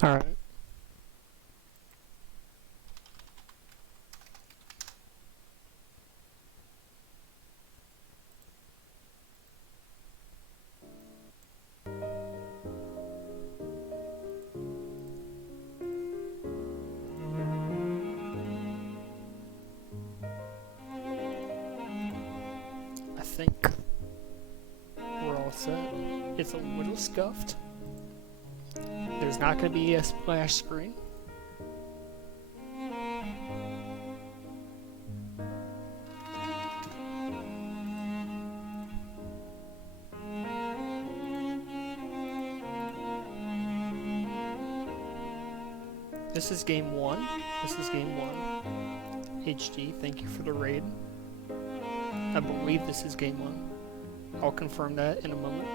Alright. I think we're all set. It's a little scuffed. There's not going to be a splash screen. This is game one. This is game one. HG, thank you for the raid. I believe this is game one. I'll confirm that in a moment.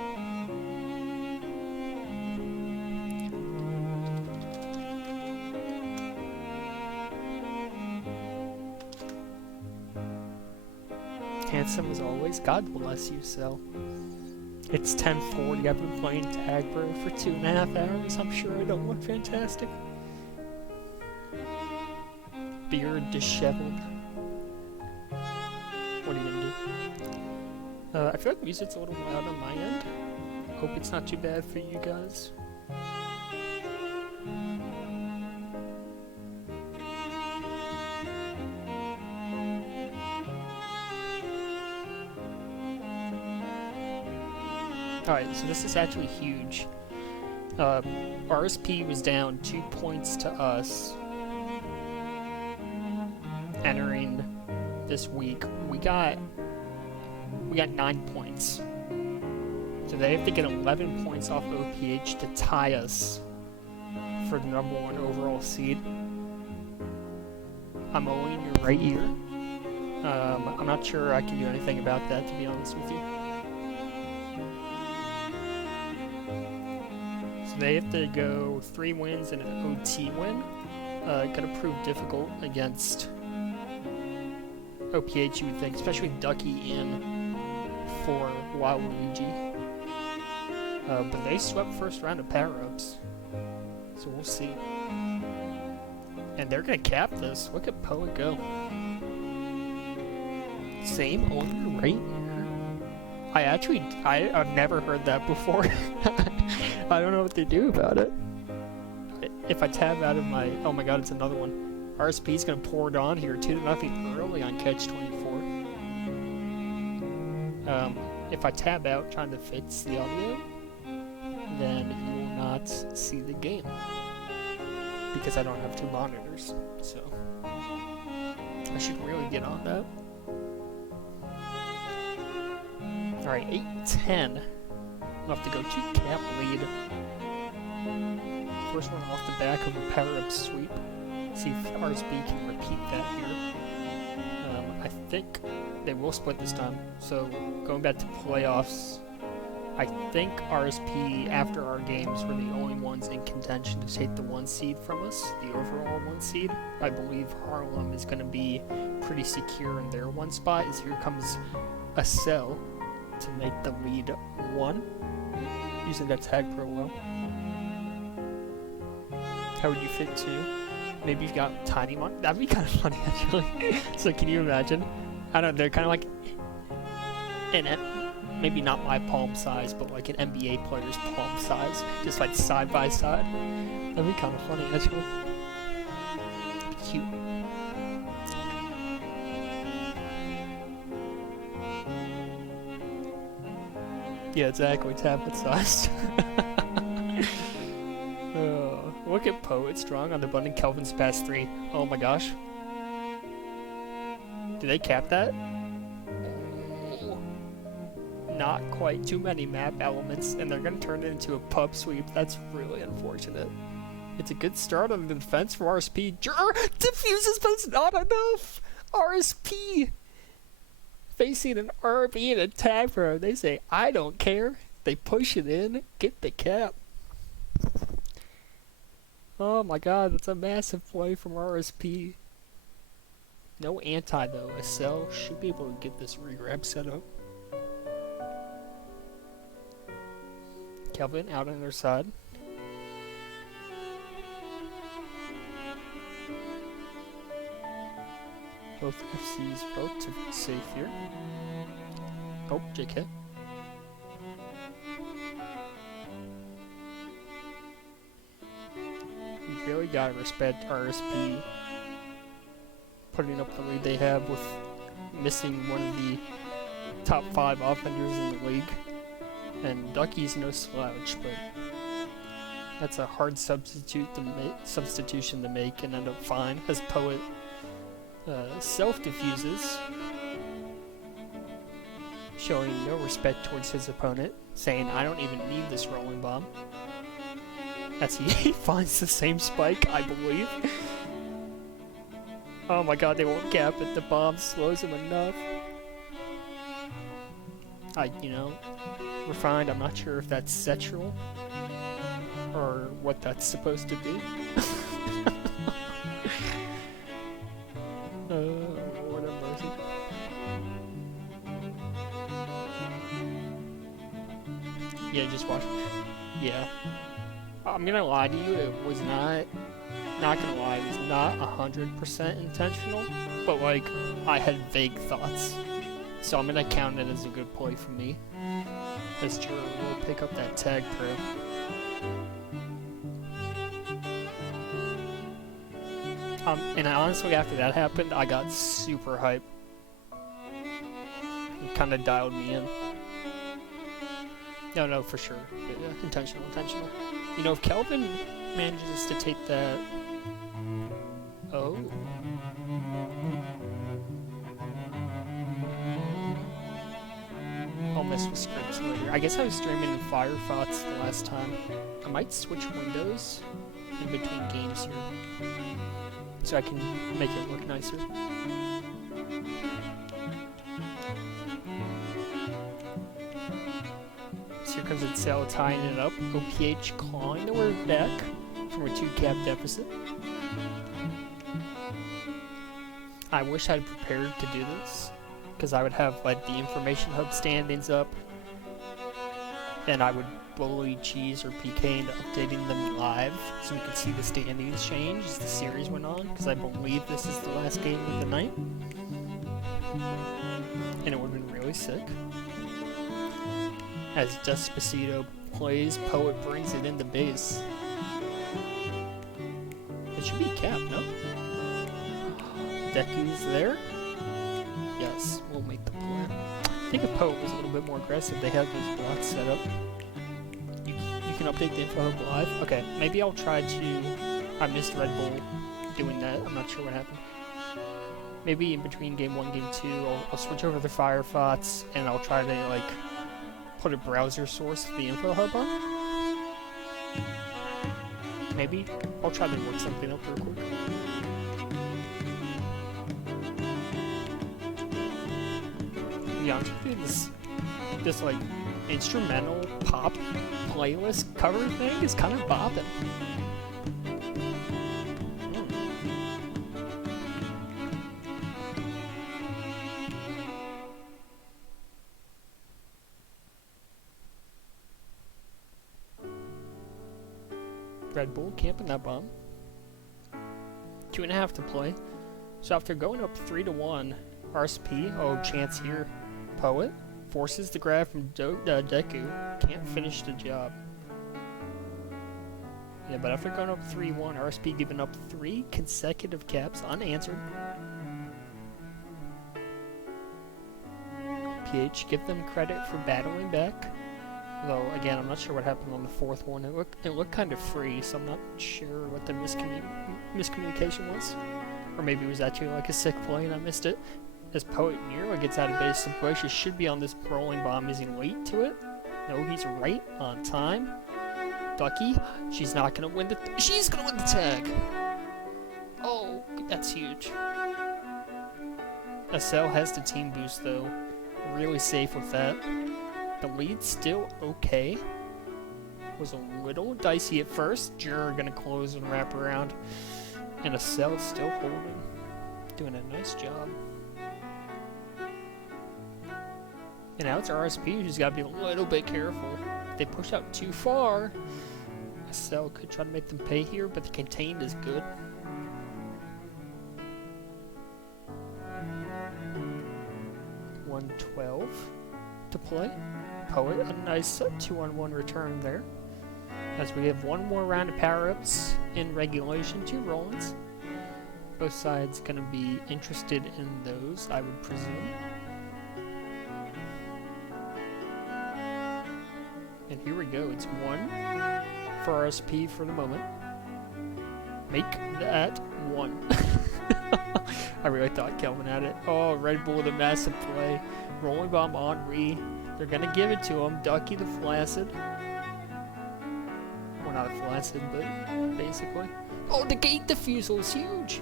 Handsome as always. God bless you, Cell. It's 10:40. I've been playing Tag Bro for 2.5 hours. I'm sure I don't look fantastic. Beard disheveled. What are you gonna do? I feel like music's a little loud on my end. Hope it's not too bad for you guys. Alright, so this is actually huge. RSP was down 2 points to us entering this week. We got 9 points. So they have to get 11 points off OPH to tie us for the #1 overall seed. I'm owing you right here. I'm not sure I can do anything about that, to be honest with you. So they have to go 3 wins and an OT win. Gonna prove difficult against OPH, you would think, especially Ducky in for Waluigi. But they swept first round of power-ups, so we'll see. And they're gonna cap this. Look at Poet go. Same owner right here. I've never heard that before. I don't know what they do about it. If I tab out of my, oh my god, it's another one. RSP's gonna pour it on here, 2-0 early on catch 24. If I tab out trying to fix the audio, then you will not see the game because I don't have 2 monitors. So I should really get on that. All right, 8-10. I'll have to go to cap lead. First one off the back of a power-up sweep. See if RSP can repeat that here. I think they will split this time. So going back to playoffs, I think RSP, after our games, were the only ones in contention to take the 1 seed from us, the overall 1 seed. I believe Harlem is going to be pretty secure in their 1 spot, as here comes a Cell to make the lead 1, using that tag pro well. How would you fit 2? Maybe you've got tiny one. That'd be kind of funny, actually. So can you imagine? I don't know, they're kind of like, maybe not my palm size, but like an NBA player's palm size, just like side by side. That'd be kind of funny, actually. Cute. Yeah, exactly, tablet sized. Look at Poet strong on the button. Kelvin's past 3. Oh my gosh. Do they cap that? Not quite. Too many map elements, and they're going to turn it into a pub sweep. That's really unfortunate. It's a good start on the defense for RSP. Diffuses, but it's not enough! RSP! Facing an RB and a tag pro. They say, I don't care. They push it in. Get the cap. Oh my god, that's a massive play from RSP. No anti though. A Cell should be able to get this regrab set up. Kelvin out on their side. Both FCs relatively safe here. Oh, JK. You really gotta respect RSP putting up the lead they have with missing one of the top 5 offenders in the league. And Ducky's no slouch, but that's a hard substitution to make and end up fine, as Poet self-diffuses, showing no respect towards his opponent, saying, I don't even need this rolling bomb. As he finds the same spike, I believe. Oh my god, they won't gap it, the bomb slows him enough. You know, refined, I'm not sure if that's sexual or what that's supposed to be. Lord have mercy. Yeah, just watch. Yeah. I'm gonna lie to you, it was not gonna lie, it was not 100% intentional, but like, I had vague thoughts. So I'm gonna count it as a good play for me. As Jura will pick up that tag pro. And honestly, after that happened, I got super hyped. It kind of dialed me in. No, for sure. Yeah, intentional. You know, if Kelvin manages to take that... Oh. I'll mess with scripts later. I guess I was streaming in Firefox the last time. I might switch windows in between games here, so I can make it look nicer. So here comes Itzel tying it up. OPH clawing the word back from a 2-cap deficit. I wish I'd prepared to do this, because I would have like the information hub standings up, and I would bully Cheese or PK into updating them live so we could see the standings change as the series went on, because I believe this is the last game of the night, and it would have been really sick. As Despacito plays, Poet brings it into base. It should be cap, no? Deku's there? Yes, we'll make the play. I think if Poet was a little bit more aggressive, they have those blocks set up. You can update the info hub live. Okay, maybe I'll try to... I missed Red Bull doing that. I'm not sure what happened. Maybe in between game 1 and game 2, I'll switch over to Firefox, and I'll try to, like, put a browser source of the info hub on. Maybe. I'll try to work something up real quick. To be honest with you, this like instrumental pop playlist cover thing is kind of bopping. Red Bull camping that bomb. 2.5 to play. So after going up 3-1, RSP, oh chance here, Poet, forces the grab from Deku, can't finish the job. Yeah, but after going up 3-1, RSP giving up 3 consecutive caps unanswered. PH, give them credit for battling back. Though, again, I'm not sure what happened on the 4th one. It looked kind of free, so I'm not sure what the miscommunication was. Or maybe it was actually like a sick play and I missed it. As Poet Nero gets out of base, Subquacious should be on this rolling bomb. Is he late to it? No, he's right on time. Ducky, she's not going to win the... She's going to win the tag! Oh, that's huge. SL has the team boost, though. Really safe with that. The lead's still okay. Was a little dicey at first. Juror gonna close and wrap around. And SL still holding. Doing a nice job. And now it's RSP who's gotta be a little bit careful. If they push out too far, SL could try to make them pay here, but the contained is good. 112 to play. Poet, a nice 2-on-1 return there. As we have one more round of power-ups in regulation, 2 roll-ins. Both sides going to be interested in those, I would presume. And here we go, it's 1 for RSP for the moment. Make that 1. I really thought Kelvin had it. Oh, Red Bull with a massive play. Rolling bomb Henri. They're going to give it to him. Ducky the Flaccid. Well, not a Flaccid, but basically. Oh, the gate defusal is huge.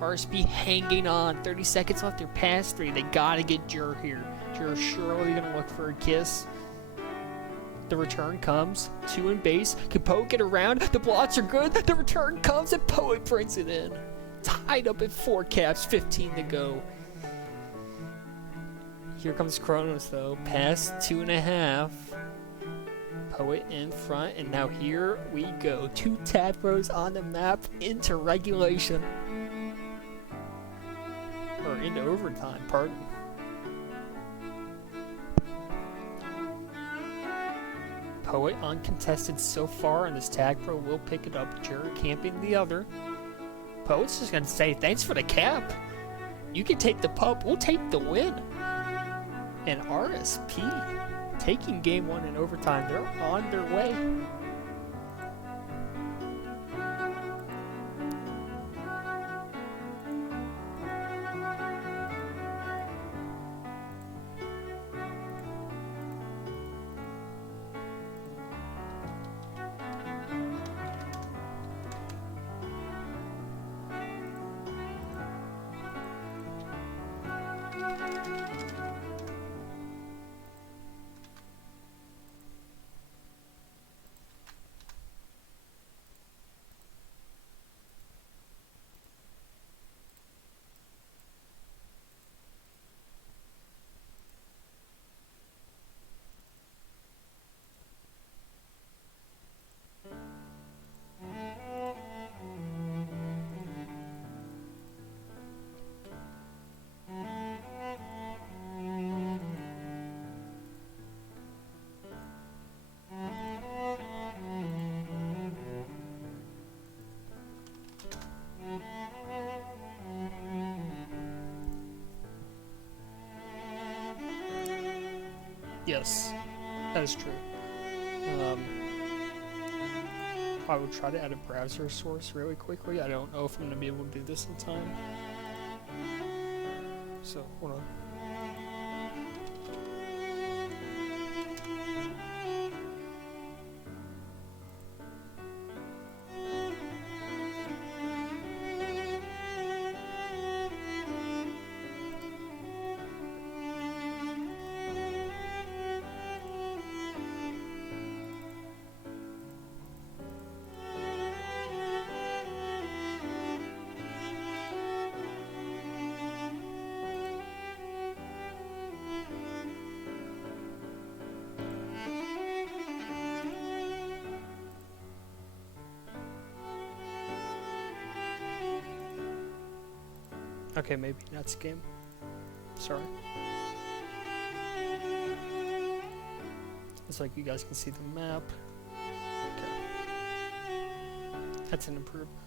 RSP hanging on. 30 seconds left. They're past 3. They got to get Jur here. Jur surely going to look for a kiss. The return comes. 2 in base. Can Poet get around? The blocks are good. The return comes and Poet brings it in. Tied up at 4 caps. 15 to go. Here comes Kronos though. Past 2.5. Poet in front. And now here we go. 2 tap rows on the map into regulation. Or into overtime, pardon. Poet uncontested so far, and this tag pro will pick it up. Jur camping the other. Poet's just gonna say, thanks for the cap. You can take the pup, we'll take the win. And RSP taking game 1 in overtime. They're on their way. Yes, that is true. I will try to add a browser source really quickly. I don't know if I'm going to be able to do this in time. So, hold on. Okay, maybe that's game. Sorry. It's like you guys can see the map. Okay. That's an improvement.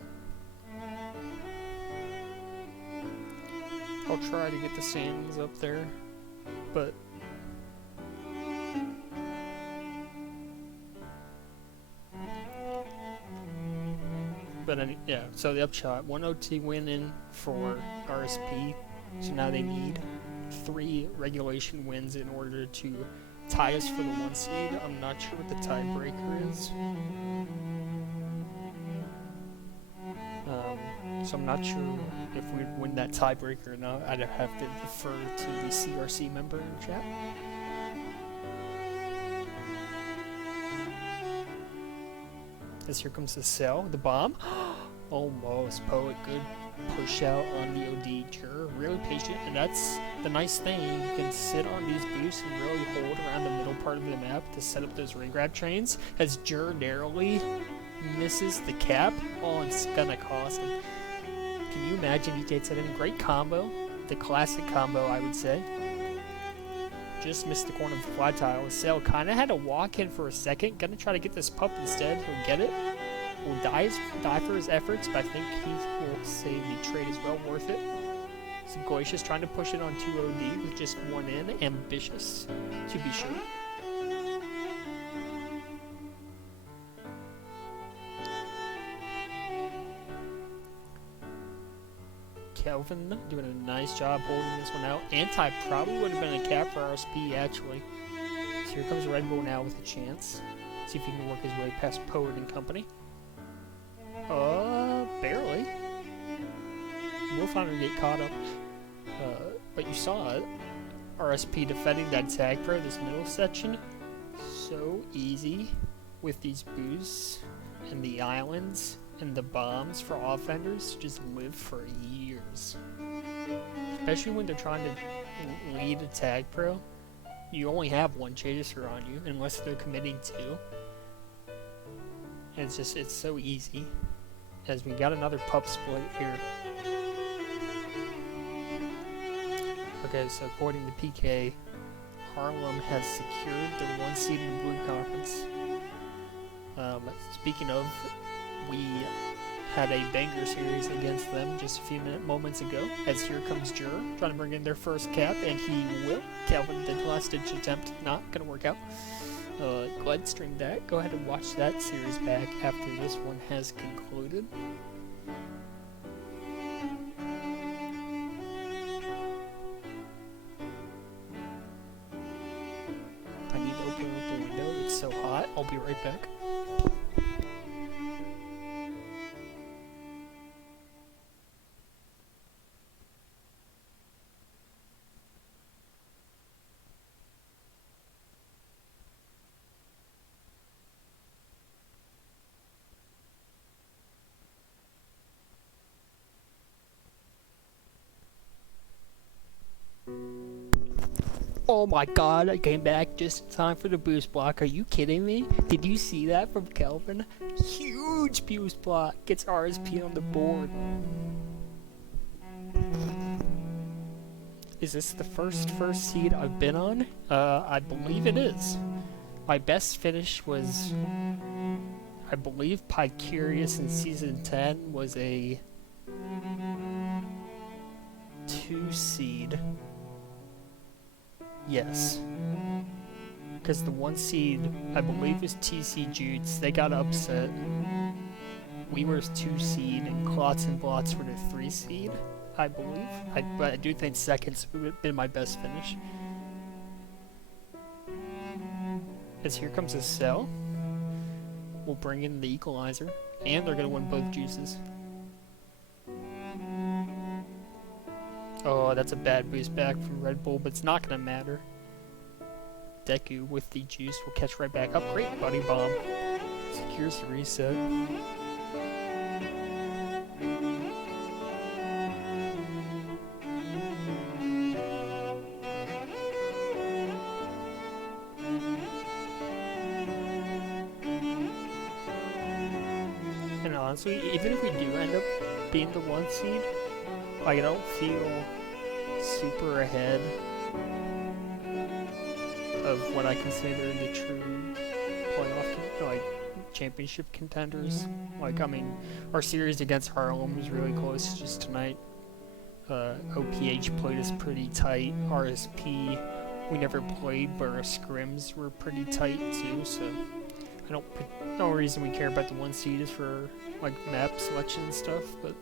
I'll try to get the sands up there, but yeah, so the upshot, 1 OT win in for RSP, so now they need 3 regulation wins in order to tie us for the 1 seed. I'm not sure what the tiebreaker is. So I'm not sure if we'd win that tiebreaker or not. I'd have to defer to the CRC member in chat. As here comes the cell, the bomb. Almost. Poet, good push out on the OD. Jur, really patient, and that's the nice thing. You can sit on these boosts and really hold around the middle part of the map to set up those ring grab trains. As Jur narrowly misses the cap, oh, it's gonna cost him. Can you imagine he takes it in? Great combo. The classic combo, I would say. just missed the corner of the fly tile. Sale kind of had to walk in for a second. Gonna try to get this pup instead. He'll get it. Will die for his efforts, but I think he will save the trade as well. Worth it. Glacius trying to push it on 2 OD with just 1 in. Ambitious, to be sure. Kelvin doing a nice job holding this one out. Anti probably would have been a cap for RSP, actually. So here comes Red Bull now with a chance. See if he can work his way past Poet and company. Barely. We'll finally get caught up. But you saw it. RSP defending that tag pro, this middle section. So easy with these boosts and the islands and the bombs for offenders. Just live for years. Especially when they're trying to lead a tag pro. You only have 1 chaser on you unless they're committing 2. And it's so easy. As we got another pup split here. Okay, so according to PK, Harlem has secured their 1 seed in the Blue Conference. Speaking of, we had a banger series against them just a few moments ago. As here comes Jur, trying to bring in their first cap, and he will. Calvin did last ditch attempt, not gonna work out. Glad streamed that. Go ahead and watch that series back after this one has concluded. I need to open up the window, it's so hot. I'll be right back. Oh my god, I came back just in time for the boost block. Are you kidding me? Did you see that from Kelvin? Huge boost block. Gets RSP on the board. Is this the first seed I've been on? I believe it is. My best finish was, I believe, Pycurious in Season 10 was a 2 seed. Yes. Because the 1 seed, I believe, was TC Jutes. They got upset. We were 2 seed, and Clots and Blots were the 3 seed, I believe. But I do think seconds would have been my best finish. As here comes a cell. We'll bring in the equalizer, and they're going to win both juices. Oh, that's a bad boost back from Red Bull, but it's not going to matter. Deku with the juice will catch right back up. Great buddy bomb. Secures the reset. And honestly, even if we do end up being the 1 seed, like, I don't feel super ahead of what I consider the true playoff, championship contenders. Like, I mean, our series against Harlem was really close just tonight. OPH played us pretty tight. RSP, we never played, but our scrims were pretty tight too, so no reason we care about the 1 seed is for, like, map selection and stuff, but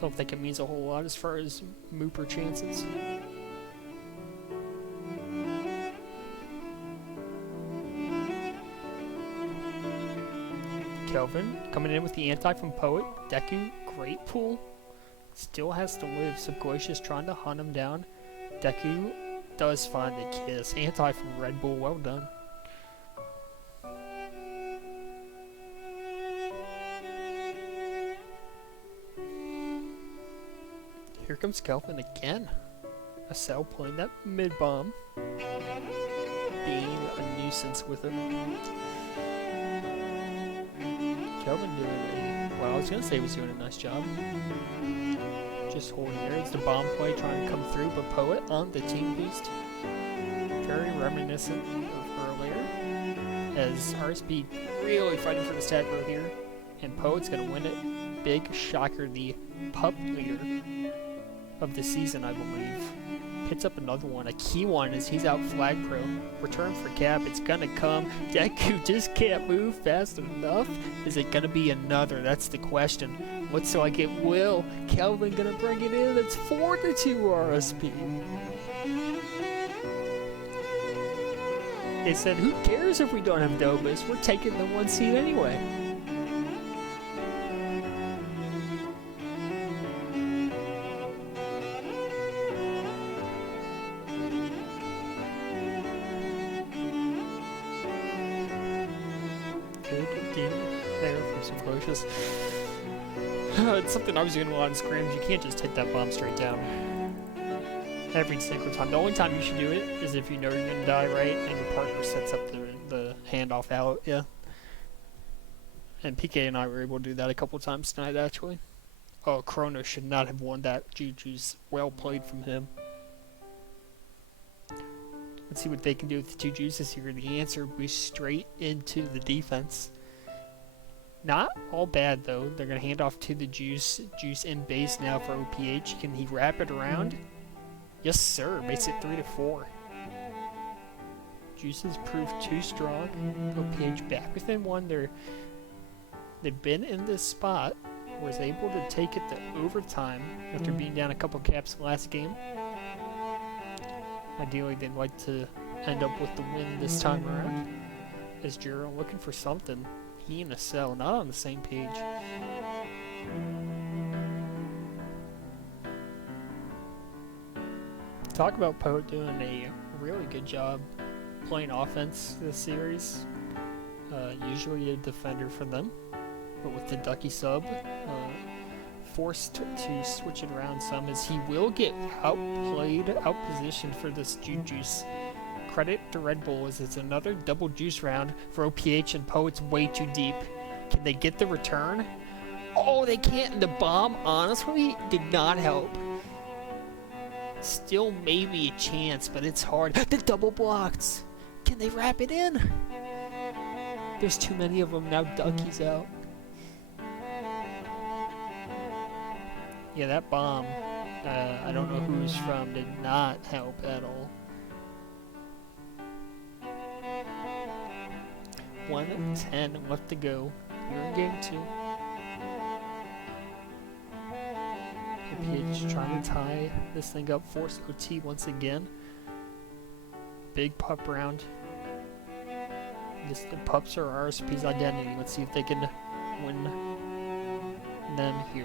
don't think it means a whole lot as far as Mooper chances. Kelvin coming in with the anti from Poet. Deku, great pull. Still has to live, so Glacius trying to hunt him down. Deku does find the kiss. Anti from Red Bull, well done. Here comes Kelvin again. A cell playing that mid bomb. Being a nuisance with him. Kelvin doing well, I was gonna say he was doing a nice job. just holding there. It's the bomb play trying to come through, but Poet on the team boost. Very reminiscent of earlier, as RSP really fighting for the stat row here, and Poet's going to win it. Big shocker, the pup leader of the season, I believe. Hits up another one. A key one is he's out flag pro. Return for cap. It's going to come. Deku just can't move fast enough. Is it going to be another? That's the question. Looks like it will. Kelvin going to bring it in. It's 4-2 RSP. They said, who cares if we don't have Dobas? We're taking the 1 seed anyway. It's something I was doing a lot in scrims. You can't just hit that bomb straight down every single time. The only time you should do it is if you know you're gonna die, right, and your partner sets up the handoff out. Yeah. And PK and I were able to do that a couple times tonight, actually. Oh, Chrono should not have won that. Juju's well played from him. Let's see what they can do with the two juices here. The answer will be straight into the defense. Not all bad though. They're gonna hand off to the Juice. Juice in base now for OPH. Can he wrap it around? Yes, sir. Makes it 3-4. Juice has proved too strong. OPH back within one. They've been in this spot. Was able to take it to overtime after being down a couple caps last game. Ideally, they'd like to end up with the win this time around. As Jiro looking for something. He and a cell, not on the same page. Talk about Poet doing a really good job playing offense this series. Usually a defender for them, but with the Ducky sub, forced to switch it around some, as he will get outplayed, outpositioned for this Juju's. Credit to Red Bull as it's another double juice round for OPH, and Poet's way too deep. Can they get the return? Oh, they can't, and the bomb honestly did not help. Still maybe a chance, but it's hard. The double blocked. Can they wrap it in? There's too many of them now. Ducky's out. Yeah, that bomb, I don't know who it's from, did not help at all. 1:10 left to go. You're in game 2. OPH trying to tie this thing up. Force OT once again. Big pup round. The pups are RSP's identity. Let's see if they can win them here.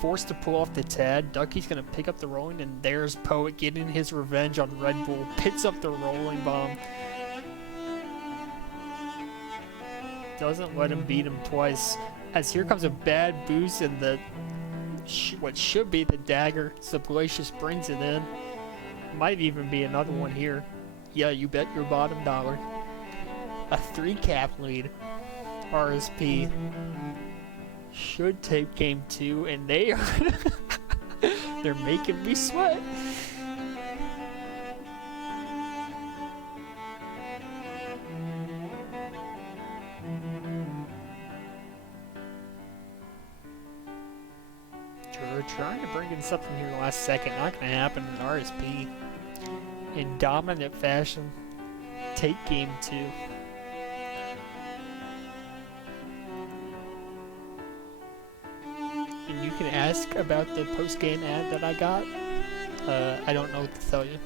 Forced to pull off the Tad. Ducky's going to pick up the rolling, and there's Poet getting his revenge on Red Bull. Picks up the rolling bomb. Doesn't let him beat him twice, as here comes a bad boost, and the what should be the dagger. Sublacious brings it in. Might even be another one here. Yeah, you bet your bottom dollar. A 3-cap lead. RSP should take game 2, and they are they're making me sweat. Trying to bring in something here last second. Not going to happen in RSP. In dominant fashion, take game 2. And you can ask about the post-game ad that I got. I don't know what to tell you.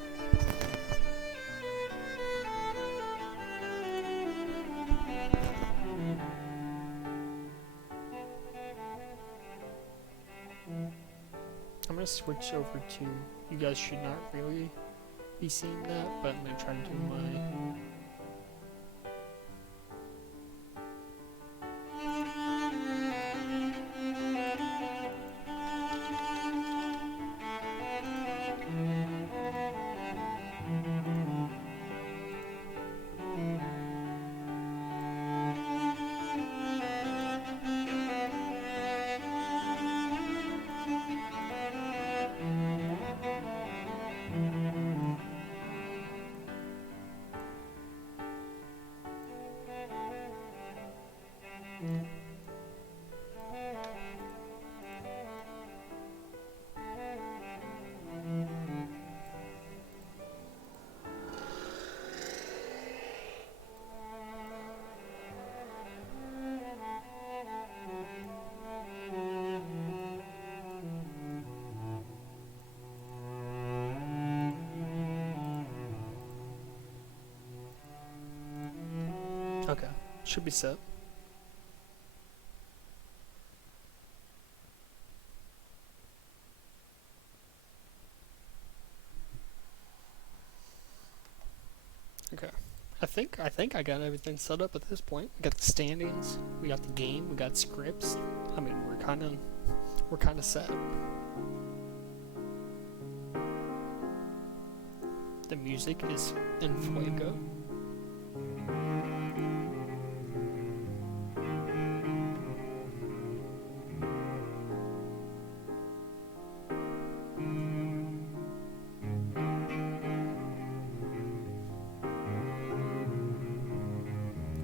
I'm going to switch over to, you guys should not really be seeing that, but I'm going to try to do my Okay, should be set. Okay, I think I got everything set up at this point. We got the standings, we got the game, we got scripts. I mean, we're kind of set. The music is in fuego.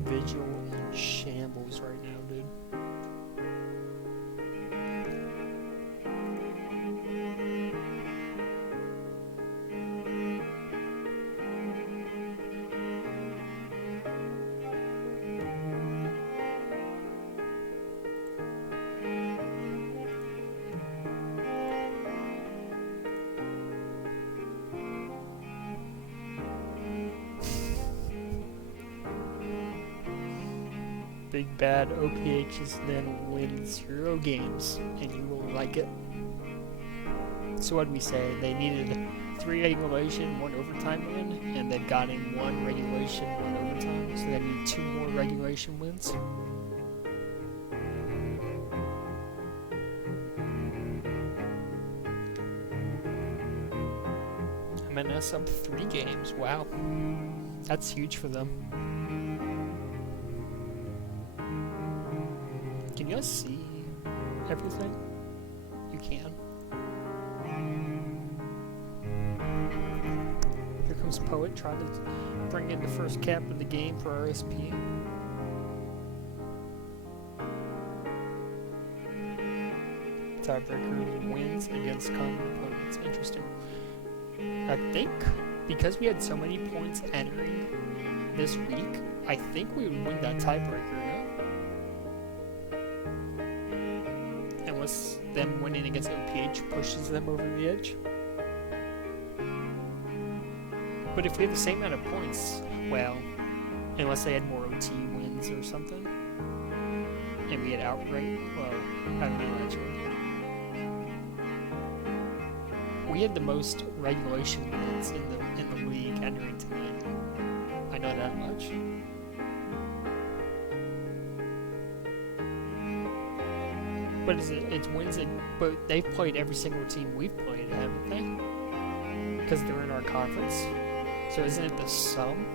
Visual in shambles right now, dude. Big bad OPH is then win 0 games, and you will like it. So what did we say? They needed 3 regulation, 1 overtime win, and they'd gotten 1 regulation, 1 overtime. So they need 2 more regulation wins. MNS up 3 games. Wow, that's huge for them. Can you guys see everything? You can. Here comes Poet trying to bring in the first cap of the game for RSP. Tiebreaker wins against common opponents. Interesting. I think because we had so many points entering this week, I think we would win that tiebreaker. Unless them winning against OPH pushes them over the edge. But if we have the same amount of points, well, unless they had more OT wins or something, and we had outright, well, I don't know actually. We had the most regulation wins in the league entering tonight. I know that much. What is it? It's wins, but they've played every single team we've played, haven't they? Because they're in our conference. So isn't it the sum?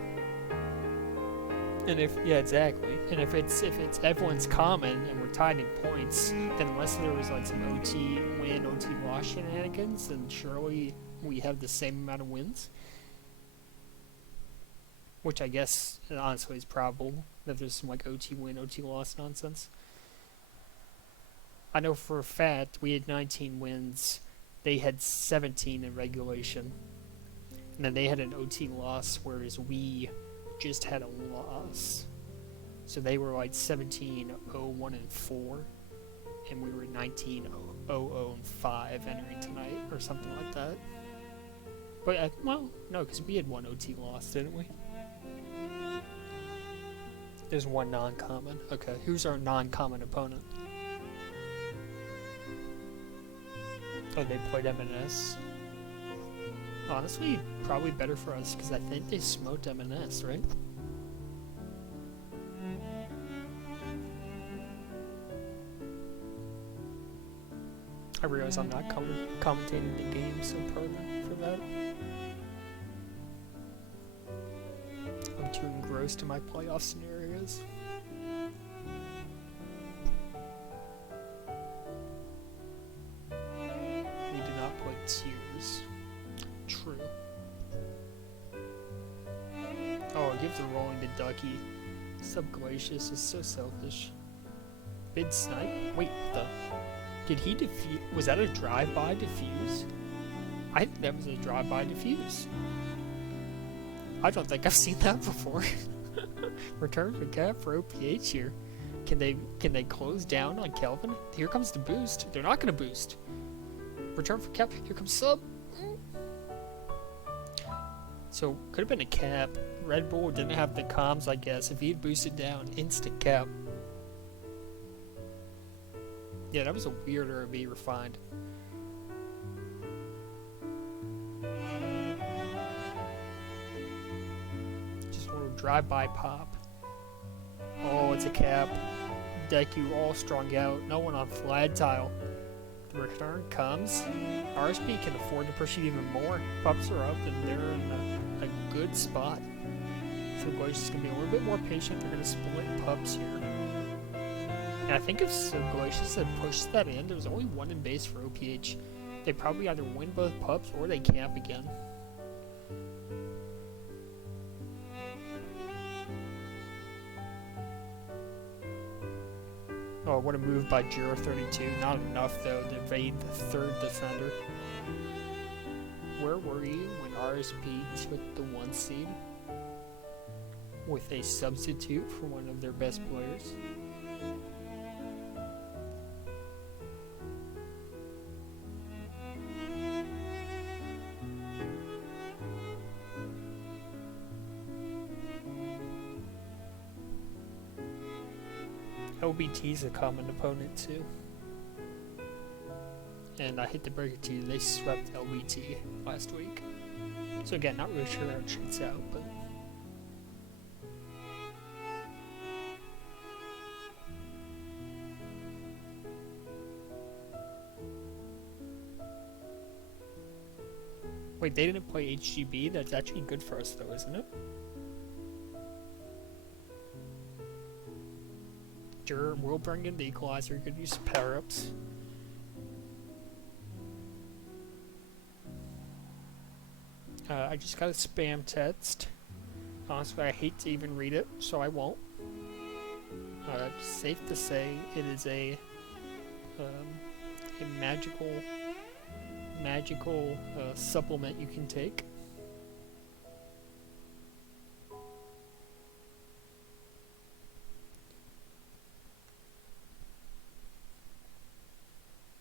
And yeah, exactly. And if it's everyone's common and we're tied in points, then unless there was like some OT win, OT loss shenanigans, then surely we have the same amount of wins. Which I guess honestly is probable that there's some like OT win, OT loss nonsense. I know for a fact we had 19 wins, they had 17 in regulation, and then they had an OT loss, whereas we just had a loss. So they were like 17-0-1-4, and we were 19-0-0-5 entering tonight, or something like that. But, well, no, because we had 1 OT loss, didn't we? There's 1 non-common. Okay, who's our non-common opponent? Oh, they played MNS. Honestly, probably better for us, because I think they smoked MNS, right? I realize I'm not commentating the game, so pardon for that. I'm too engrossed in my playoff scenarios. We do not play tiers. True. Oh, give the rolling to Ducky. Subglacious is so selfish. mid snipe. Wait, did he defuse? Was that a drive-by defuse? I think that was a drive-by defuse. I don't think I've seen that before. Return for cap for OPH here. Can they close down on Kelvin? Here comes the boost. They're not gonna boost. Return for cap. Here comes sub. So could have been a cap. Red Bull didn't have the comms, I guess. If he'd boosted down, instant cap. Yeah, that was a weird RB refined. Just a little drive-by pop. Oh, it's a cap. Deku all strung out. No one on flag tile. The return comes. RSP can afford to push it even more. Pups are up and they're in a good spot. So Glacius going to be a little bit more patient. They're going to split pups here. And I think if Glacius had pushed that in, there was only one in base for OPH. They probably either win both pups or they camp again. Oh, what a move by Jiro32. Not enough, though, to evade the third defender. Where were you when RSP took the 1 seed? With a substitute for one of their best players. LBT's a common opponent too. And I hate to break it to you, they swept LBT last week. So again, not really sure how it shakes out, but... Wait, they didn't play HGB? That's actually good for us though, isn't it? Sure, we'll bring in the equalizer. You could use power-ups. I just got a spam text. Honestly, I hate to even read it, so I won't. Safe to say, it is a magical supplement you can take.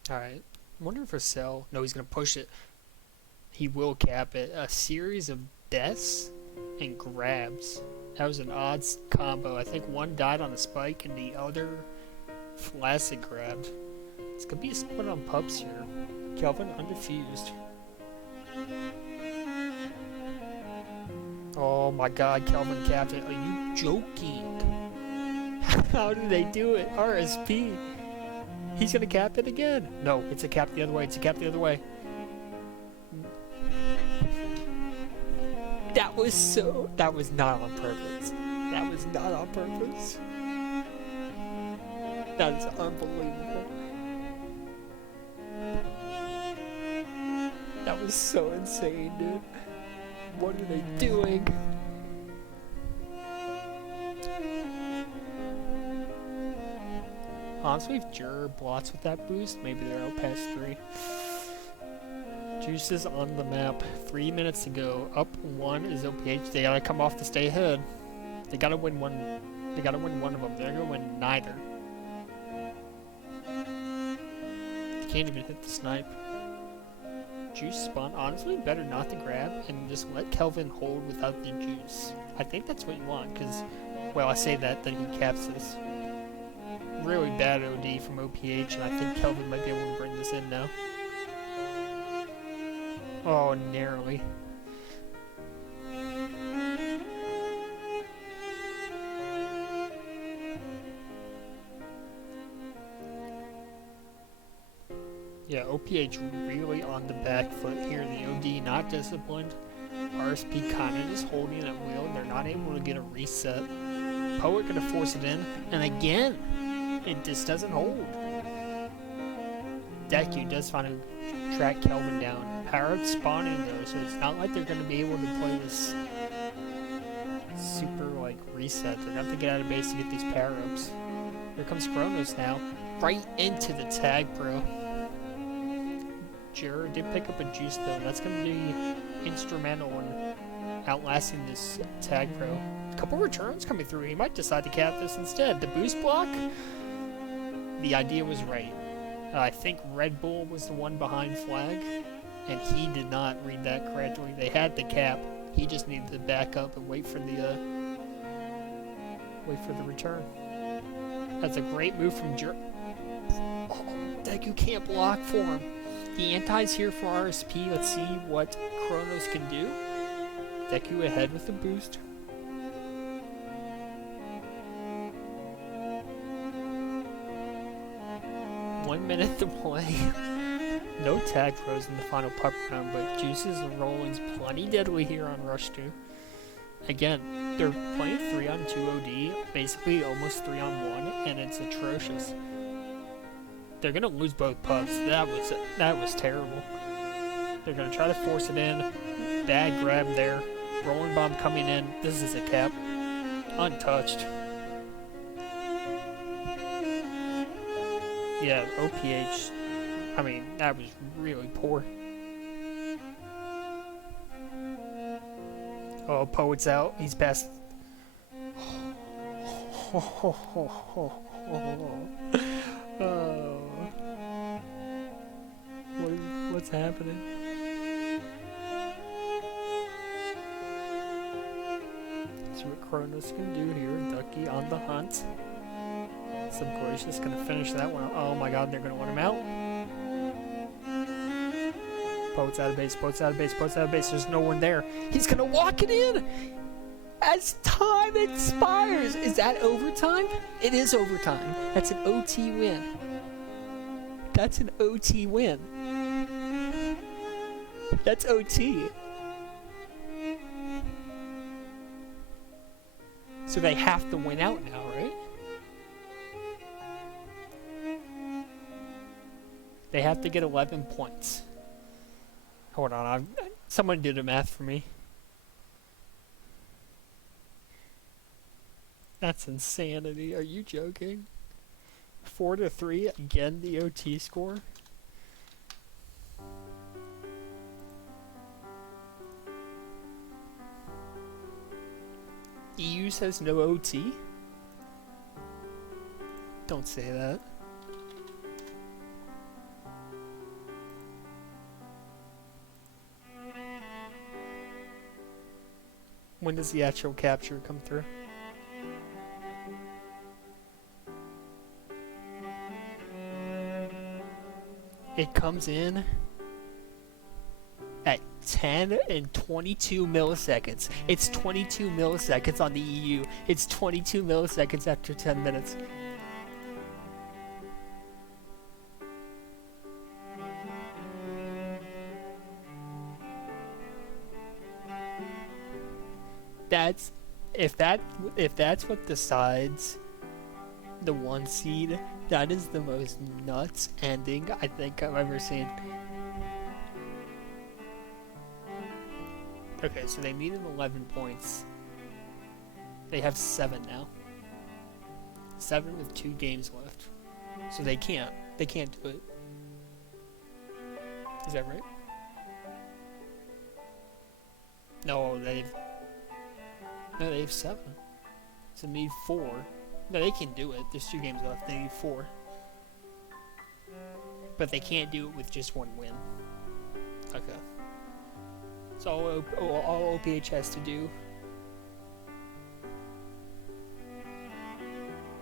Alright, I wonder if Marcel, no, he's going to push it. He will cap it. A series of deaths and grabs. That was an odd combo. I think one died on a spike and the other flaccid grabbed. It's going to be a split on pups here. Kelvin undefused. Oh my god, Kelvin capped it. Are you joking? How did they do it? RSP. He's gonna cap it again. No, it's a cap the other way. It's a cap the other way. That was not on purpose. That was not on purpose. That is unbelievable. That was so insane, dude. What are they doing? Honestly, if Jur blots with that boost, maybe they're out past 3. Juice is on the map. 3 minutes to go. Up 1 is OPH. They gotta come off to stay ahead. They gotta win one. They gotta win one of them. They're gonna win neither. They can't even hit the snipe. Juice spawn. Honestly, better not to grab and just let Kelvin hold without the juice. I think that's what you want, because, well, I say that, then he caps this. Really bad OD from OPH, and I think Kelvin might be able to bring this in now. Oh, narrowly. Yeah, OPH really on the back foot here. The OD not disciplined. RSP kind of just holding at will. They're not able to get a reset. Poet gonna force it in, and again, it just doesn't hold. Deku does finally track Kelvin down. Power spawning though, so it's not like they're gonna be able to play this super like reset. They're gonna have to get out of base to get these power ups. Here comes Kronos now. Right into the tag, bro. Jared did pick up a juice though. That's going to be instrumental in outlasting this tag pro. A couple returns coming through. He might decide to cap this instead. The boost block, the idea was right. I think Red Bull was the one behind flag, and he did not read that correctly. They had the cap. He just needed to back up and wait for the return. That's a great move from Oh, Deku can't block for him. The anti's here for RSP. Let's see what Kronos can do. Deku ahead with the boost. One minute to play. No tag throws in the final pup round, but Juices and Rolling's plenty deadly here on Rush 2. Again, they're playing 3-on-2 OD, basically almost 3-on-1, and it's atrocious. They're gonna lose both pups. That was terrible. They're gonna try to force it in. Bad grab there. Rolling bomb coming in. This is a cap. Untouched. Yeah, OPH. I mean, that was really poor. Oh, Poet's out. He's past. Oh. What's happening? See what Kronos can do here. Ducky on the hunt. Subgracious gonna finish that one. Oh my god, they're gonna want him out. Poet's out of base, Poet's out of base, Poet's out of base. There's no one there. He's gonna walk it in as time expires. Is that overtime? It is overtime. That's an OT win. That's an OT win. That's OT. So they have to win out now, right? They have to get 11 points. Hold on, someone did the math for me. That's insanity. Are you joking? 4-3, again the OT score? EU says no OT? Don't say that. When does the actual capture come through? It comes in at 10 and 22 milliseconds. It's 22 milliseconds on the EU. It's 22 milliseconds after 10 minutes. If that's what decides the 1 seed, that is the most nuts ending I think I've ever seen. Okay, so they needed 11 points. They have 7 now. 7 with 2 games left. So they can't do it. Is that right? No, they have 7. So they need 4. No, they can do it. There's 2 games left. They need 4. But they can't do it with just 1 win. Okay. So all OPH has to do.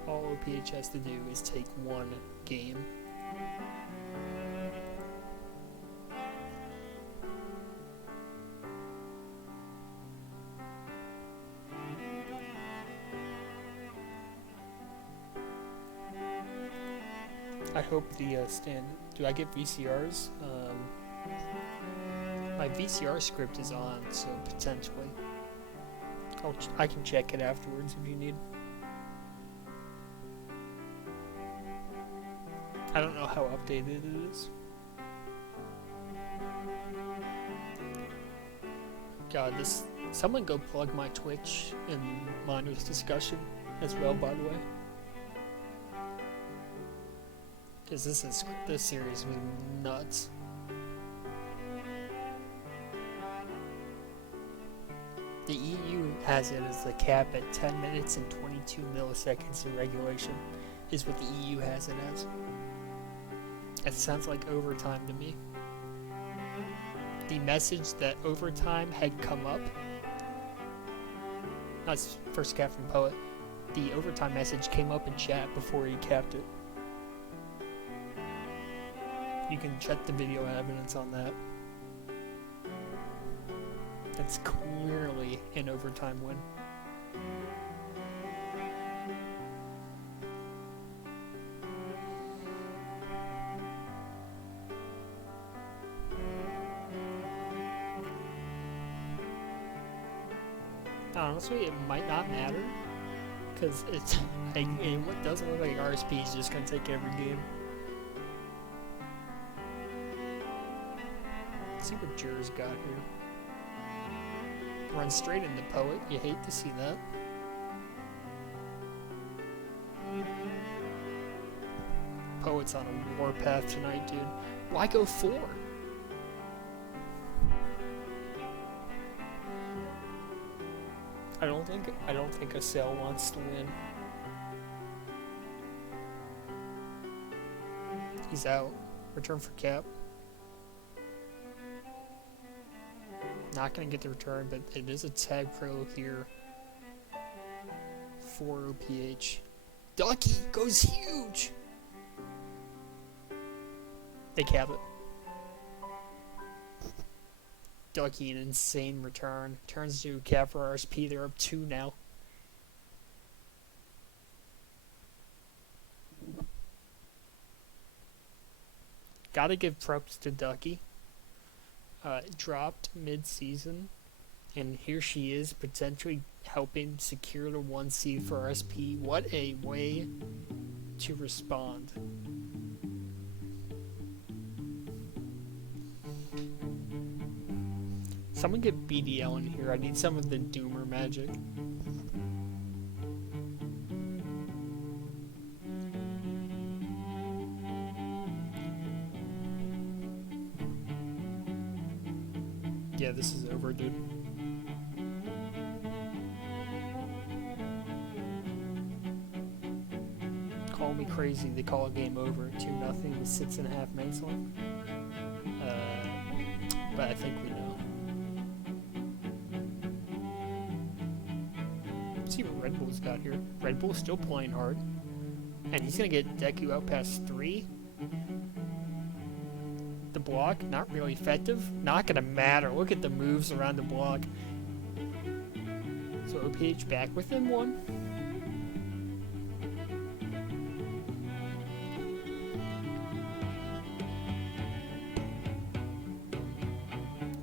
All OPH has to do is take 1 game. I hope the stand. Do I get VCRs? My VCR script is on, so potentially. I can check it afterwards if you need. I don't know how updated it is. God, someone go plug my Twitch and Minder's discussion as well, by the way. because this series was nuts. The EU has it as the cap at 10 minutes and 22 milliseconds in regulation, is what the EU has it as. It sounds like overtime to me. The message that overtime had come up, that's first cap from Poet, the overtime message came up in chat before he capped it. You can check the video evidence on that. That's clearly an overtime win. Honestly, it might not matter, because it's like, it doesn't look like RSP is just going to take every game. Let's see what Jur's got here. Run straight into Poet. You hate to see that. Poet's on a warpath tonight, dude. Why go 4? I don't think Assail wants to win. He's out. Return for cap. Not gonna get the return, but it is a tag pro here for OPH. Ducky goes huge! They cap it. Ducky, an insane return. Turns to cap for RSP. They're up 2 now. Gotta give props to Ducky. Dropped mid-season, and here she is potentially helping secure the 1 seed for RSP. What a way to respond. Someone get BDL in here. I need some of the Doomer magic. Yeah, this is over, dude. Call me crazy. They call a game over. 2-0 with 6.5 minutes left. But I think we know. Let's see what Red Bull's got here. Red Bull's still playing hard. And he's going to get Deku out past 3. The block, not really effective. Not going to matter. Look at the moves around the block. So OPH back within 1.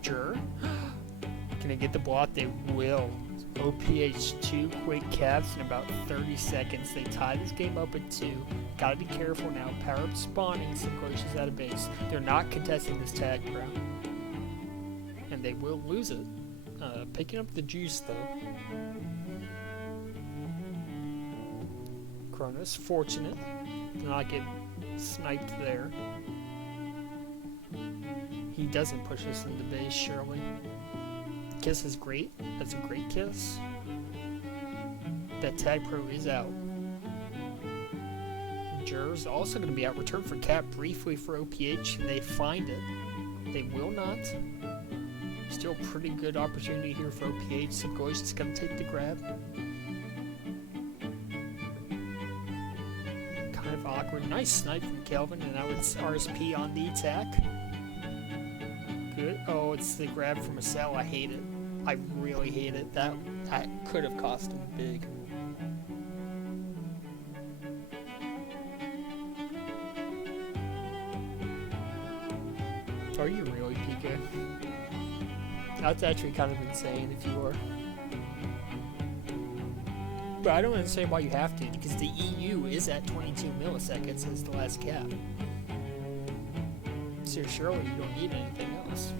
Sure. Can they get the block? They will. OPH 2 quick caps in about 30 seconds. They tie this game up at 2. Gotta be careful now. Power up spawning. Synchrosis out of base. They're not contesting this tag round. And they will lose it. Picking up the juice though. Kronos, fortunate to not get sniped there. He doesn't push us into base, surely. Kiss is great. That's a great kiss. That tag pro is out. Jur's also going to be out. Return for cap briefly for OPH, and they find it. They will not. Still pretty good opportunity here for OPH. Subgoish is going to take the grab. Kind of awkward. Nice snipe from Kelvin, and now it's RSP on the attack. Good. Oh, it's the grab from a cell. I hate it. I really hate it. That could have cost him big. Are you really, PK? That's actually kind of insane if you are. But I don't understand why you have to, because the EU is at 22 milliseconds as the last cap. So surely you don't need anything else.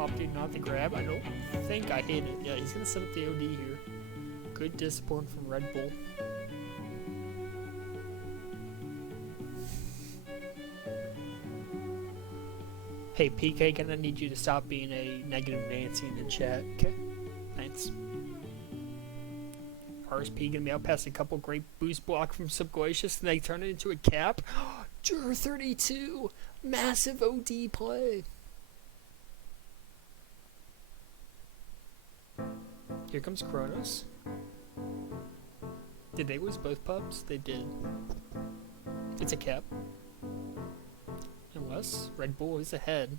opting not to grab. I don't think I hit it. Yeah, he's gonna set up the OD here. Good discipline from Red Bull. Hey PK, gonna need you to stop being a negative Nancy in the chat. Okay, thanks. RSP gonna be out past a couple great boost block from Subglacious, and they turn it into a cap. Jur 32, massive OD play. Here comes Kronos. Did they lose both pups? They did. It's a cap. Unless Red Bull is ahead.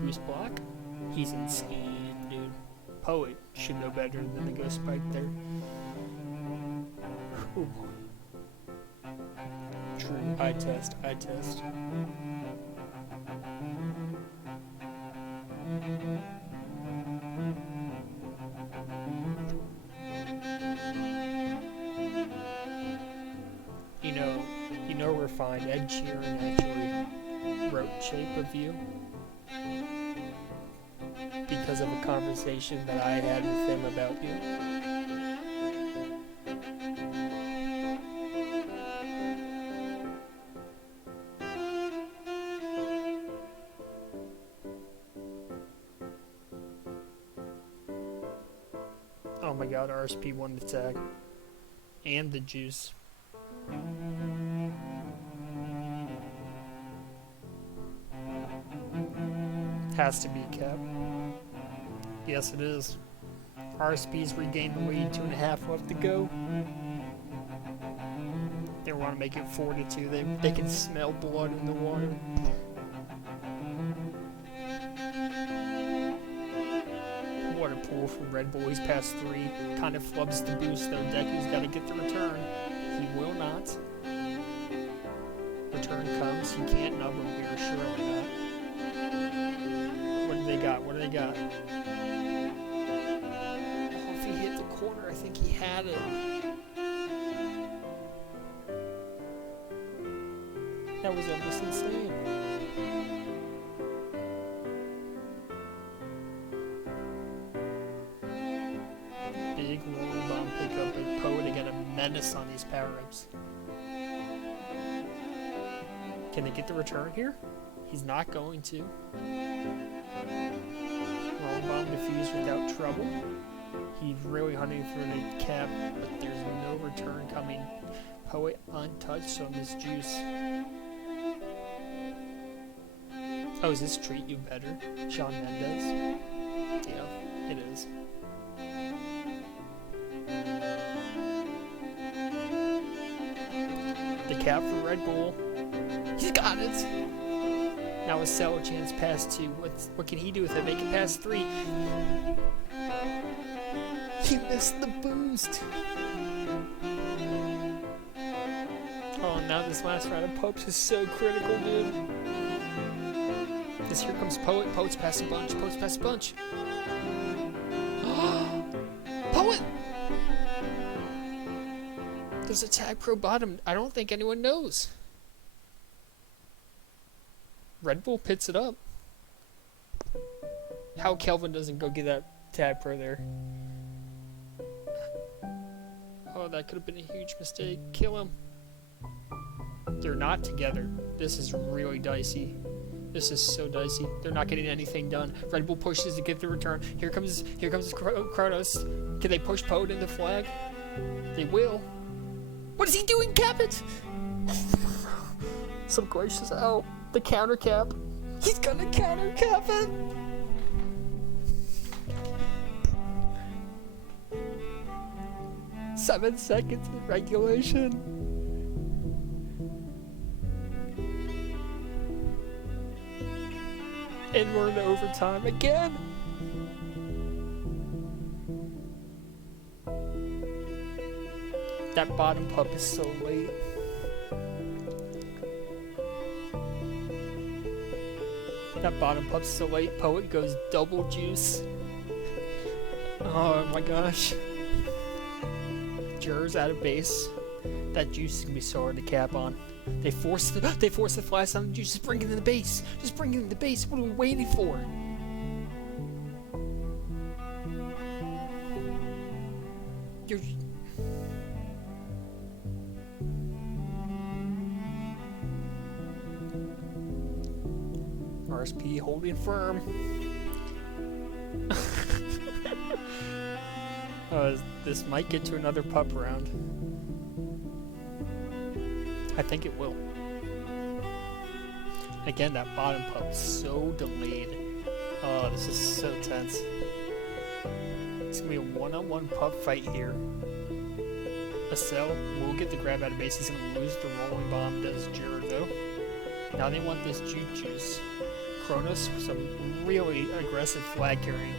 Boost block? He's insane, dude. Poet should know better than the Ghost Spike there. Ooh. True. Eye test. Eye test. You know refined Ed Sheeran actually wrote Shape of You because of a conversation that I had with him about you. Oh my god, RSP won the tag. And the juice. Has to be cap. Yes, it is. RSP's regained the lead, 2.5 left to go. They want to make it 4-2. They can smell blood in the water. What a pull from Red Bull. He's past 3. Kind of flubs the boost though. Deku's got to get the return. He will not. Return comes. He can't nub him here, surely not. What do they got? What do they got? Oh, if he hit the corner, I think he had it. That was almost insane. Big rolling bomb pickup, but Poe to get a menace on these power-ups. Can they get the return here? He's not going to. Rolling bomb defused without trouble. He's really hunting for the cap, but there's no return coming. Poet untouched on this juice. Oh, is this treat you better? Shawn Mendes? Yeah, it is. The cap for Red Bull. He's got it! Now a sell chance past 2. What can he do with it? Make it past 3. He missed the boost. Oh, now this last round of Popes is so critical, dude. Here comes Poet. Poet's past a bunch. Poet's past a bunch. Poet! There's a tag pro bottom. I don't think anyone knows. Red Bull pits it up. How Kelvin doesn't go get that tag pro there. Oh, that could have been a huge mistake. Kill him. They're not together. This is really dicey. This is so dicey. They're not getting anything done. Red Bull pushes to get the return. Here comes Kronos. Can they push Poet into flag? They will. What is he doing? Cap it! Some glaciers out. The counter cap. He's gonna counter cap it! 7 seconds in regulation. And we're in overtime again. That bottom pup is so late. That bottom pup's so late. Poet goes double juice. Oh my gosh. Jur's out of base. That juice is gonna be so hard to cap on. They force the flash on the juice. Just bring it in the base. Just bring it in the base. What are we waiting for? RSP holding firm. This might get to another pup round. I think it will. Again, that bottom pup so delayed. Oh, this is so tense. It's gonna be a one-on-one pup fight here. Acel will get the grab out of base. He's gonna lose the rolling bomb. Does Jura though? Now they want this juice. Kronos, some really aggressive flag carrying.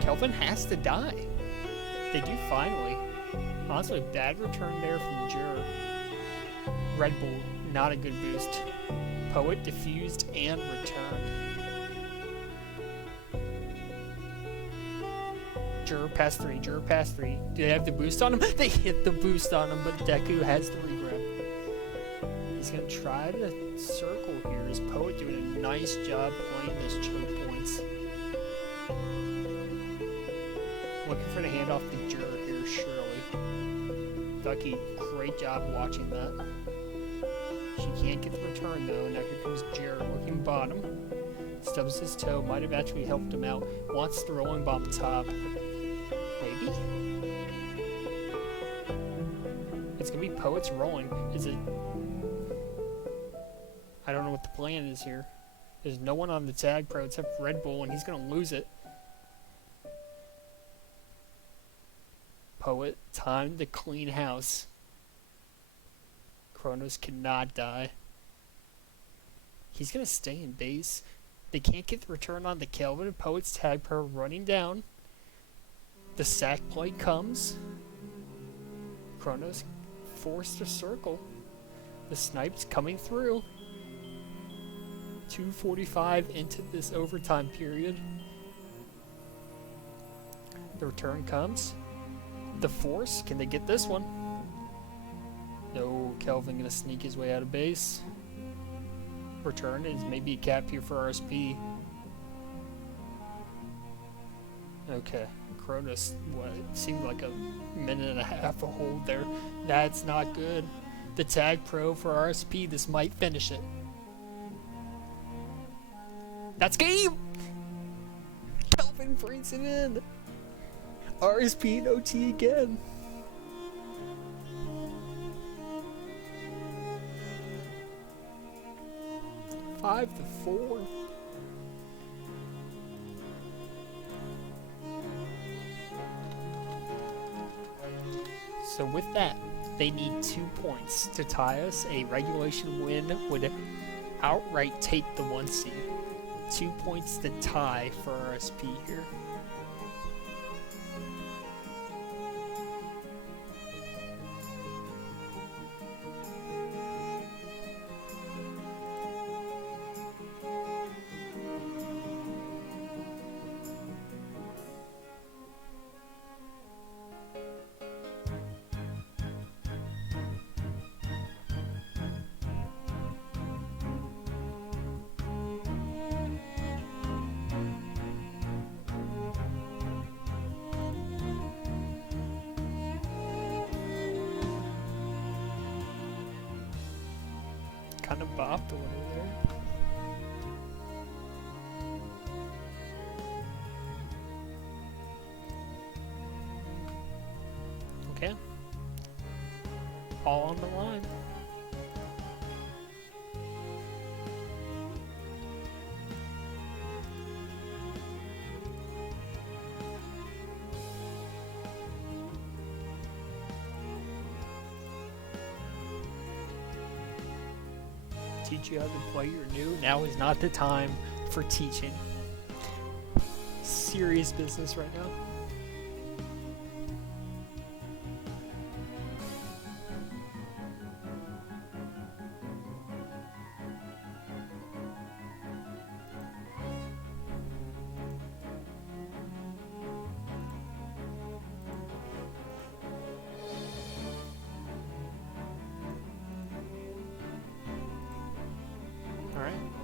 Kelvin has to die. They do finally. Honestly, bad return there from Jura. Red Bull, not a good boost. Poet diffused and returned. Jura past 3, Jura past 3. Do they have the boost on him? They hit the boost on him, but Deku has the regrab. He's gonna try to circle here. Is Poet doing a nice job playing his choke points? Looking for the handoff to Jura here, surely. Ducky, great job watching that. She can't get the return though. Now here comes Jura working bottom. Stubs his toe, might have actually helped him out. Wants the rolling bomb top. Maybe? It's gonna be Poet's rolling. Is it? I don't know what the plan is here. There's no one on the tag pro except Red Bull, and he's gonna lose it. Poet, time to clean house. Kronos cannot die. He's gonna stay in base. They can't get the return on the Kelvin. Poet's tag pro running down. The sack play comes. Kronos forced to circle. The snipe's coming through. 2:45 into this overtime period. The return comes. The force, can they get this one? No, Kelvin gonna sneak his way out of base. Return is maybe a cap here for RSP. Okay, Kronos, what seemed like a minute and a half of hold there. That's not good. The tag pro for RSP, this might finish it. That's game! Kelvin brings it in. RSP and OT again. Five to 4. So with that, they need 2 points to tie us. A regulation win would outright take the 1 seed. 2 points to tie for RSP here. Kind of bopped a little there. Okay. All on the line. Teach you how to play your new. Now is not the time for teaching. Serious business right now.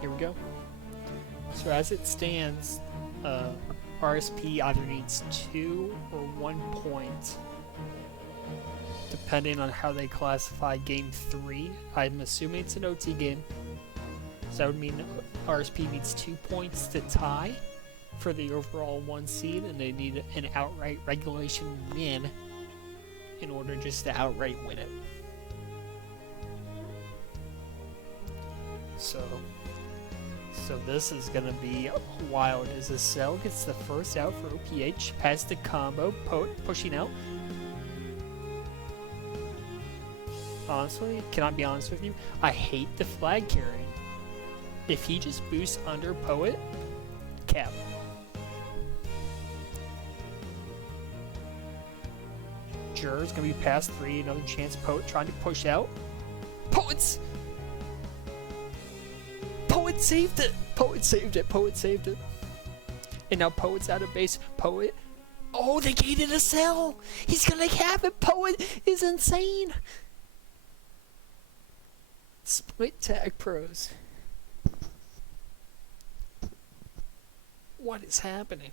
Here we go. So as it stands, RSP either needs 2 or 1 point, depending on how they classify game 3. I'm assuming it's an OT game. So that would mean RSP needs 2 points to tie for the overall 1 seed, and they need an outright regulation win in order just to outright win it. So this is gonna be wild as Cell gets the first out for OPH, past the combo, Poet pushing out. Honestly, can I be honest with you? I hate the flag carrying. If he just boosts under Poet, cap. Jur's gonna be past 3, another chance. Poet trying to push out. Poet saved it! Poet saved it! Poet saved it! And now Poet's out of base. Poet. Oh, they gated a cell! He's gonna cap it! Poet is insane! Split tag pros. What is happening?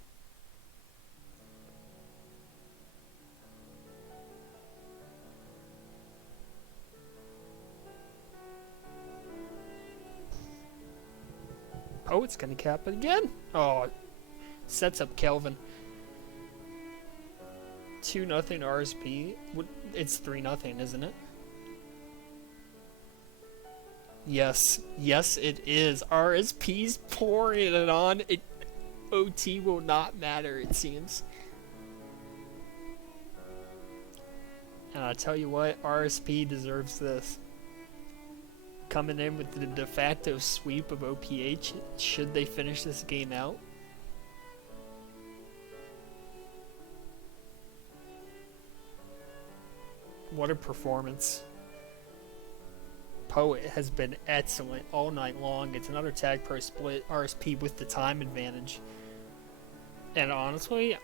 Poet's gonna cap it again. Oh, sets up Kelvin. 2-0 RSP. It's 3-0, isn't it? Yes, yes, it is. RSP's pouring it on. OT will not matter, it seems. And I'll tell you what, RSP deserves this. Coming in with the de facto sweep of OPH, should they finish this game out. What a performance. Poet has been excellent all night long. It's another tag pro split, RSP with the time advantage. And honestly,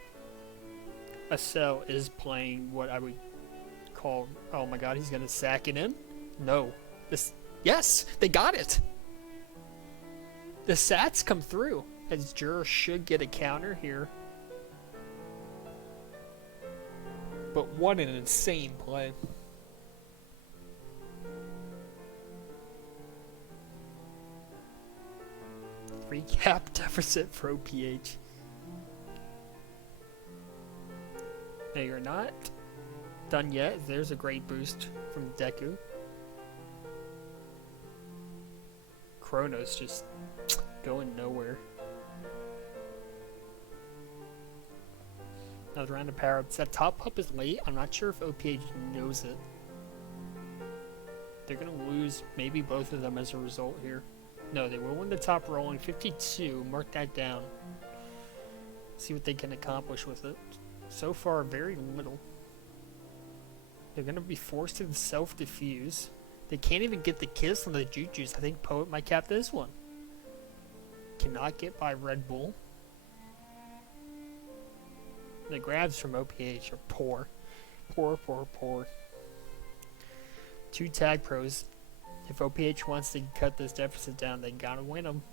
Acel is playing what I would call, oh my god, he's gonna sack it in? No. Yes, they got it! The sats come through, as Jur should get a counter here. But what an insane play. Recap deficit for OPH. No, you're not done yet. There's a great boost from Deku. Chronos just going nowhere. Another round of power-ups. That top up is late. I'm not sure if OPH knows it. They're going to lose maybe both of them as a result here. No, they will win the top rolling. 52. Mark that down. See what they can accomplish with it. So far, very little. They're going to be forced to self-defuse. They can't even get the kiss on the Jujus. I think Poet might cap this one. Cannot get by Red Bull. The grabs from OPH are poor. Poor, poor, poor. 2 tag pros. If OPH wants to cut this deficit down, they gotta win them.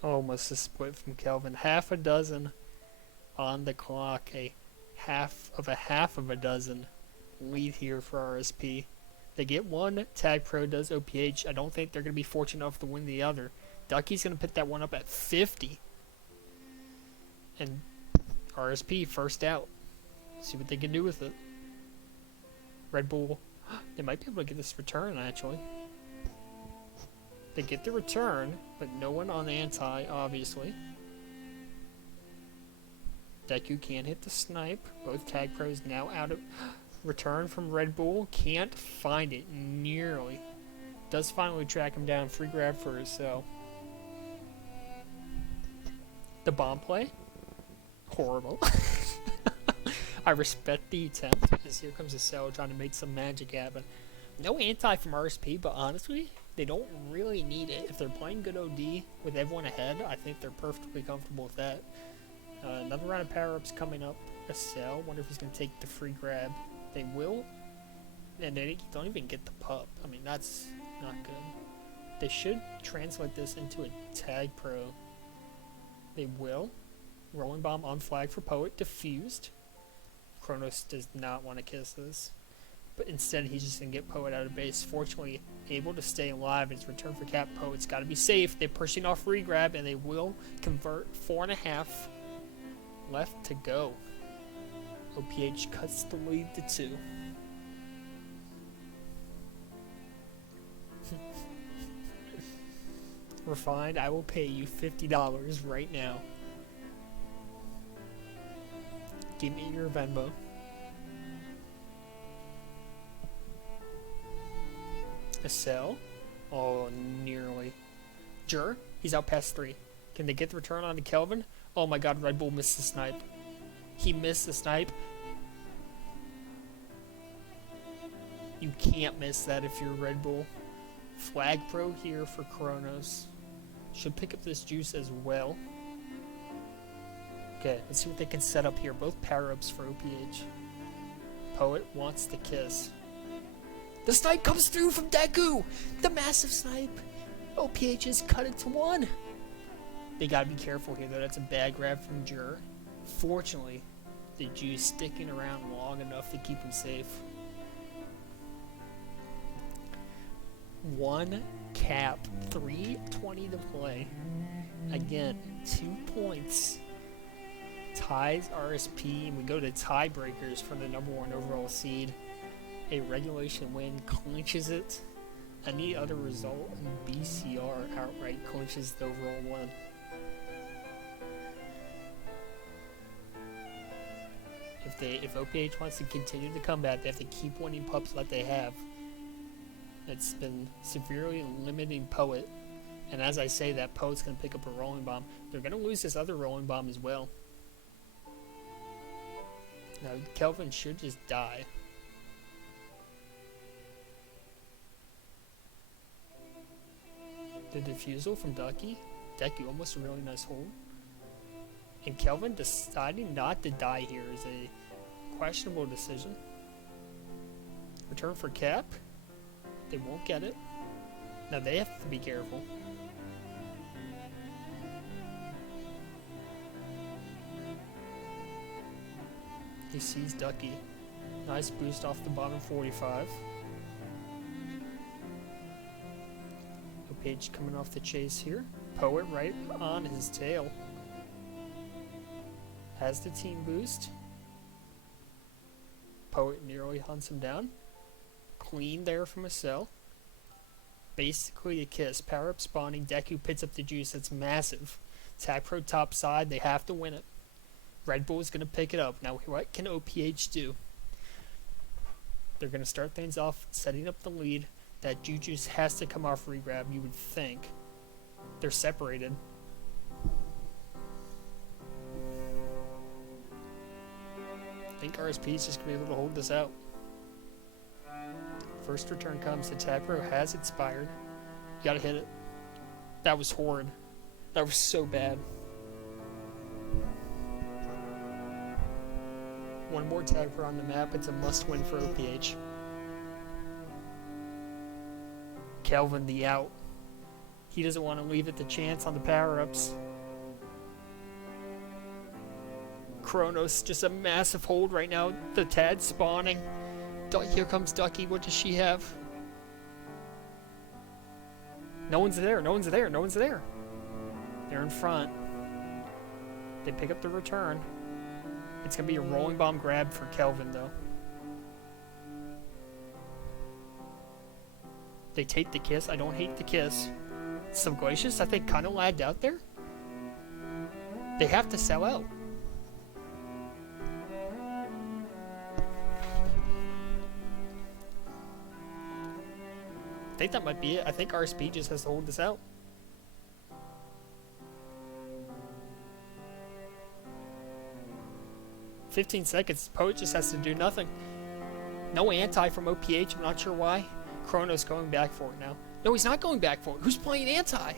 Almost a split from Kelvin. Half a dozen on the clock. A half of a dozen lead here for RSP. They get one. Tag Pro does OPH. I don't think they're going to be fortunate enough to win the other. Ducky's going to put that one up at 50. And RSP first out. See what they can do with it. Red Bull. They might be able to get this return, actually. They get the return, but no one on anti, obviously. Deku can't hit the snipe. Both tag pros now out of return from Red Bull. Can't find it nearly. Does finally track him down. Free grab for his cell. The bomb play. Horrible. I respect the attempt, because here comes a cell trying to make some magic happen. No anti from RSP, but honestly, they don't really need it. If they're playing good OD with everyone ahead, I think they're perfectly comfortable with that. Another round of power-ups coming up. A cell. Wonder if he's going to take the free grab. They will. And they don't even get the pup. I mean, that's not good. They should translate this into a tag pro. They will. Rolling bomb on flag for Poet. Diffused. Kronos does not want to kiss this. But instead, he's just going to get Poet out of base. Fortunately, able to stay alive. It's return for Cap. Poet's got to be safe. They're pushing off regrab, and they will convert. 4.5 left to go. OPH cuts the lead to 2. Refined, I will pay you $50 right now. Give me your Venmo. A sell? Oh, nearly. Jur, he's out past 3. Can they get the return on to Kelvin? Oh my god, Red Bull missed the snipe. He missed the snipe. You can't miss that if you're Red Bull. Flag pro here for Kronos. Should pick up this juice as well. Okay, let's see what they can set up here. Both power-ups for OPH. Poet wants to kiss. The snipe comes through from Deku! The massive snipe! OPH has cut it to 1. They gotta be careful here though. That's a bad grab from Jur. Fortunately, the juice sticking around long enough to keep him safe. 1 cap, 3:20 to play. Again, 2 points. Ties RSP, and we go to tiebreakers for the #1 overall seed. A regulation win clinches it. Any other result in BCR outright clinches the overall one. If OPH wants to continue the comeback, they have to keep winning pups like they have. It's been severely limiting Poet, and as I say that, Poet's going to pick up a rolling bomb. They're going to lose this other rolling bomb as well. Now, Kelvin should just die. The defusal from Deku, almost a really nice hold. And Kelvin deciding not to die here is a questionable decision. Return for Cap. They won't get it. Now they have to be careful. He sees Ducky. Nice boost off the bottom 45. OPH coming off the chase here. Poet right on his tail. Has the team boost. Poet nearly hunts him down. Clean there from a cell. Basically a kiss. Power up spawning. Deku picks up the juice. That's massive. Tag pro top side. They have to win it. Red Bull is going to pick it up. Now what can OPH do? They're going to start things off setting up the lead. That Juju's has to come off regrab, you would think. They're separated. I think RSP is just going to be able to hold this out. First return comes. The tag pro has expired. You got to hit it. That was horrid. That was so bad. One more tag pro on the map. It's a must-win for OPH. Kelvin the out. He doesn't want to leave it to chance on the power-ups. Kronos, just a massive hold right now. The Tad spawning. Here comes Ducky. What does she have? No one's there. No one's there. No one's there. They're in front. They pick up the return. It's going to be a rolling bomb grab for Kelvin, though. They take the kiss. I don't hate the kiss. Subglacious, I think, kind of lagged out there. They have to sell out. I think that might be it. I think RSP just has to hold this out. "15 seconds. Poet just has to do nothing. No anti from OPH. I'm not sure why. Kronos going back for it now. No, he's not going back for it. Who's playing anti?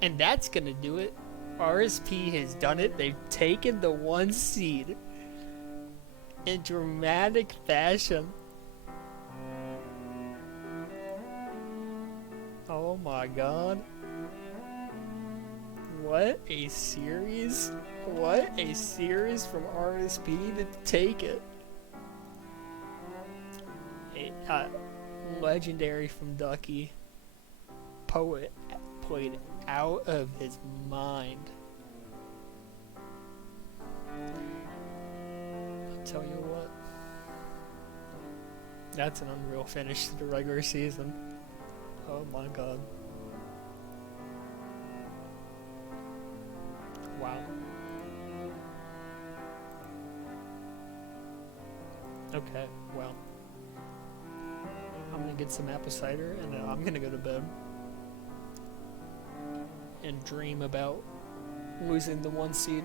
And that's going to do it. RSP has done it. They've taken the 1 seed. in dramatic fashion. Oh my god. What a series. What a series from RSP to take it. Legendary from Ducky. Poet played out of his mind. I'll tell you what. That's an unreal finish to the regular season. Oh my god. Wow. Okay, well. I'm gonna get some apple cider and then I'm gonna go to bed. And dream about losing the 1 seed.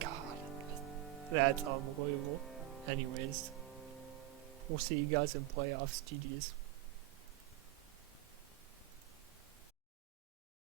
God. That's unbelievable. Anyways. We'll see you guys in playoffs. GG's.